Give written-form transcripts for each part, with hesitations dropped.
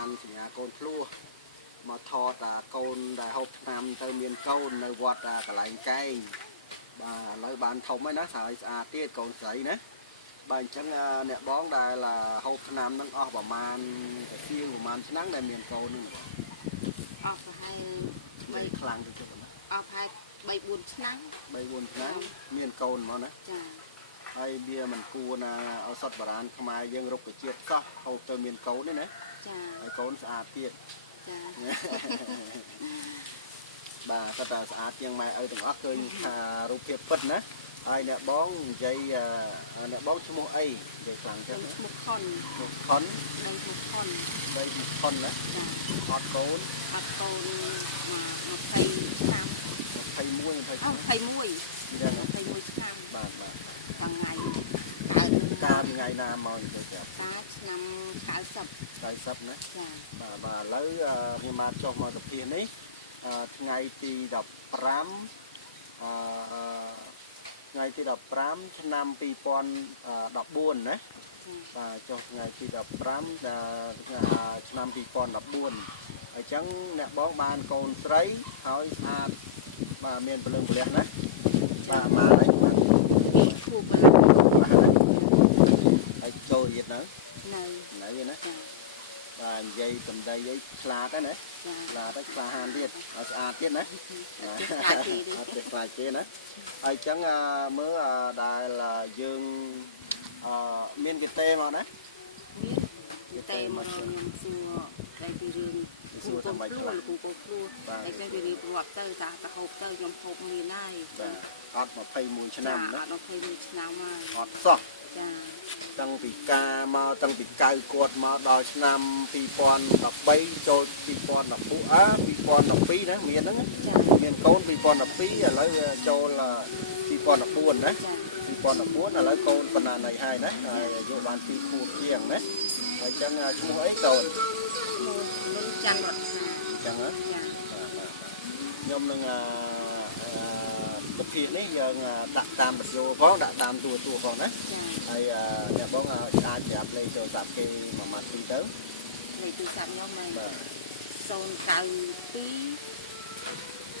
បានសញ្ញាកូនភ្លោះមកថតកូនដែលហូបឆ្នាំទៅមានកូននៅវត្តកន្លែងកែងបាទឥឡូវបានធំហើយណាស្អាតស្អាតទៀតកូនស្រីណាបាទអញ្ចឹងអ្នកបងដែលហូបឆ្នាំហ្នឹងអស់ប្រមាណតែជាងប្រមាណឆ្នាំដែលមានកូនហ្នឹងបងអស់ប្រហែលបីខ្លាំងទៅទៀតណាអស់ប្រហែល3-4ឆ្នាំ3-4ឆ្នាំមានកូនហ្មងណាចាហើយវាមិនគួរណាឱសថបុរាណខ្មែរយើងរុក្ខជាតិសោះហូបទៅមានកូននេះណាចាហើយកូនស្អាតទៀតចាបាទគាត់ថាស្អាតជាងម៉ែឪទាំងអស់ឃើញថារូបភាពពិតណាហើយអ្នកបងនិយាយអ្នកបងឈ្មោះអីនិយាយខ្លាំងចឹងឈ្មោះខុនខុនដីឈ្មោះខុនដីខុនណាអត់កូន20ឆ្នាំ21ឆ្នាំបាទបាទថ្ងៃតាមថ្ងៃណាមកទៅចាប់ការឆ្នាំ90ណាចាបាទឥឡូវខ្ញុំមកចុះមកទៅភាសនេះថ្ងៃទី15ថ្ងៃទី15ឆ្នាំ2014ណាបាទចុះថ្ងៃទី15ឆ្នាំ2014អញ្ចឹងអ្នកបងបានកូនស្រីហើយស្អាតបាទមានពលឹងពលះណាបាទមកហើយគូបឡាហើយចូលទៀតនៅនៅណាបាទនិយាយសំដីអីឆ្លាតហ្នឹងណាឆ្លាតទៅក្លាហានទៀតឲ្យស្អាតទៀតណាអត់ទេខ្លាចទេណាហើយអញ្ចឹងមើលដែលយើងមានវីតេមកណាវីតេមកខ្ញុំសួរតែពីរឿងសួរថាម៉េចខ្លះគូពោខ្លួនតែពេលវាប្រវត្តិទៅតាហូបទៅខ្ញុំហូបមានហើយបាទអត់21ឆ្នាំណាអត់21ឆ្នាំហើយអត់សោះចាតាំងពីការមកតាំងពីកៅគាត់មកដល់ឆ្នាំ2013ចូល2012ណាមានហ្នឹងមានកូន2012ឥឡូវចូល2014ណា2014ឥឡូវកូនប៉ុណ្ណាណៃហើយណាហើយអាយុបាន2ខួបជាងណាហើយចឹងឈ្មោះអីកូននឹងច័ន្ទរដ្ឋាចឹងណាខ្ញុំនឹងប្រភេទនេះយើងដាក់តាមវីដេអូផងដាក់តាមទូផងណាហើយអ្នកបងអាចប្រាប់លេខទូរស័ព្ទគេមួយម៉ាត់ទីទៅលេខទូរស័ព្ទខ្ញុំហ្នឹង092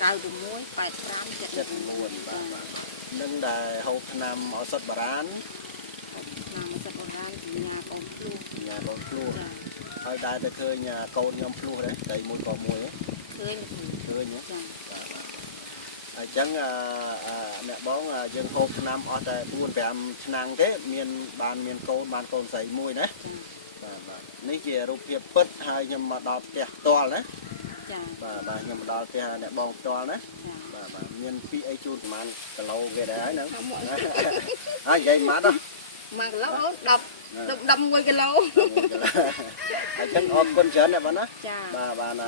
95 75 79បាទនឹងដែលហូបឆ្នាំឱសថបុរាណឆ្នាំឱសថបុរាណពីញាកូនភ្លោះហើយដែលទៅឃើញកូនខ្ញុំភ្លោះដែរតែមួយក៏មួយឃើញចាអញ្ចឹងអ្នកបងយើងហូបឆ្នាំអស់តែ4-5ឆ្នាំទេបានកូនស្រីមួយណាបាទនេះជារូបភាពពិតហើយខ្ញុំមកដល់ផ្ទះផ្ទាល់ណាចាបាទខ្ញុំមកដល់ផ្ទះអ្នកបងផ្ទាល់ណាបាទមានពីអីជូនប្រហែលគីឡូគេដែរហើយហ្នឹងហើយនិយាយម៉ាត់1គីឡូ10 1គីឡូអញ្ចឹងអរគុណច្រើនណាស់បងណាចាបាទ